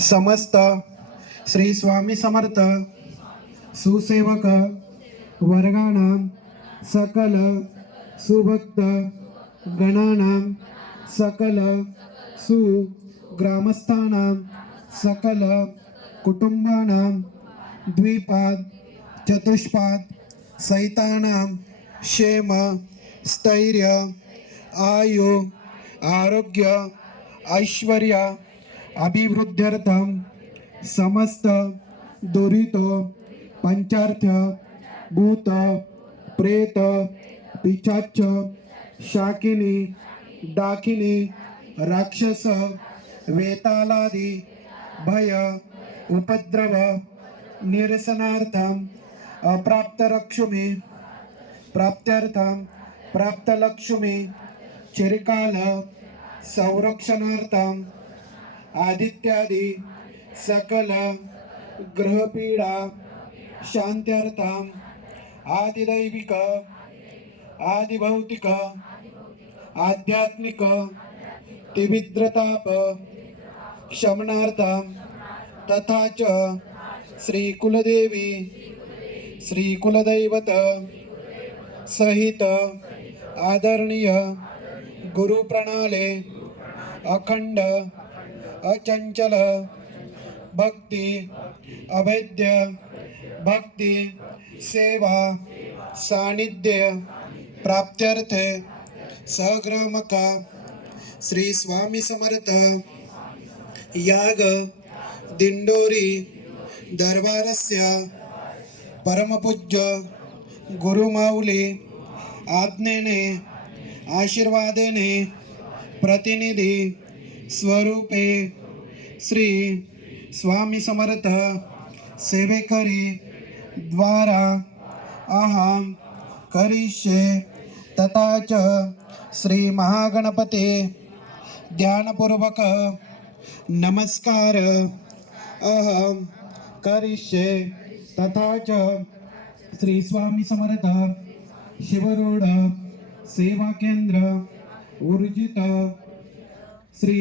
समस्त श्री स्वामी समर्थ सुसेवक वर्गाणां सकल सुभक्त गणानां सकल सुग्रामस्थानां सकल कुटुंबानां द्विपाद चतुष्पाद सहितानां क्षेम स्थैर्य आयु आरोग्य ऐश्वर्य अभिवृद्ध्यर्थं समस्त दुरितो पंचार्थ भूत प्रेत पिशाच शाकिनी डाकिनी राक्षस वेतालादि भय उपद्रव निरसनार्थं अप्राप्तरक्षुमी प्राप्त्यर्थं प्राप्तलक्ष्मी चिरकाल संरक्षणार्थं आदित्यादि सकल ग्रहपीडा शांत्यर्थं आदिदैविक आदिभौतिक आध्यात्मिक तिविद्रताप शमनार्थं तथा च श्री कुलदेवी श्री कुलदैवत सहित आदरणीय गुरु प्रणाले अखंड अचंचल भक्ति अभेद्य भक्ति सेवा सानिध्य प्राप्त्यर्थे सग्रामक श्री स्वामी समर्थ याग दिंडोरी दरबारस्य परमपूज्य गुरुमाऊली आज्ञेने आशीर्वादेने प्रतिनिधी स्वरूपे श्री स्वामी समर्थ सेवेकरी द्वारा अहम करिष्ये तथा च श्री महागणपते ध्यानपूर्वक नमस्कार अहम करिष्ये तथा च श्री स्वामी समर्थ शिवरोड सेवा केंद्र ऊर्जित श्री